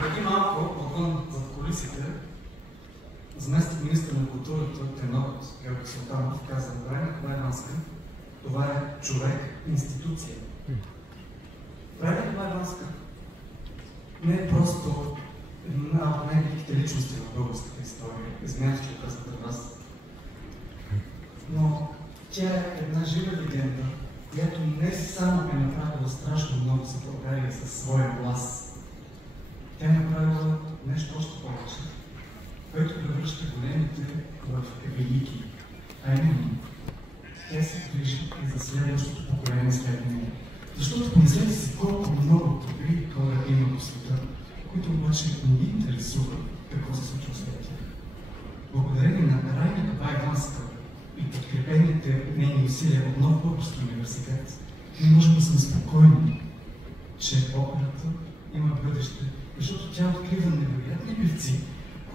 Преди малко, отвън зад кулисите, заместник-министър на културата Тенорът Георги Султанов каза: Райна Калайванска, това е човек, институция. Райна Калайванска не е просто една от най-великите личности в българската история. Извинявам се, че казвам пред вас. Но тя е една жива легенда, която не само е направила страшно много за България със своя глас. Тя е направила нещо още повече, което превръща големите в велики. А именно, тя се грижи и за следващото поколение след нея. Защото помислете си колко много добри хора има по света, които обаче не ги интересуват какво се случва след тях. Благодарение на Райна Калайванска и подкрепените нейни усилия от нов български университет, ние можем да сме спокойни, че операта има бъдеще, защото тя открива невероятни певци,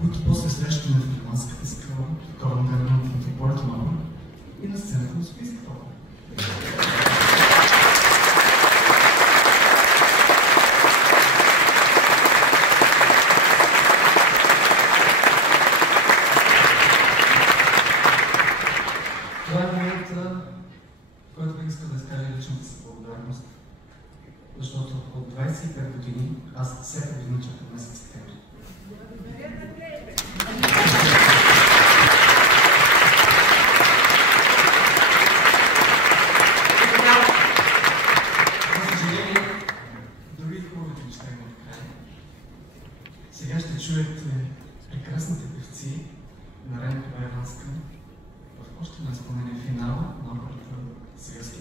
които после срещаме в Германската скала, в Ковен Гарден, в Антипортмана и на сцената на Софийската опера. Това е момента, в който бих искал да изкажа личната си благодарност, защото от 25 години аз всяка година чакам месец септември. За съжаление, дори хубавите неща има в края. Сега ще чуете прекрасните певци на Райна Калайванска в още на изпълнение финала на операта Светски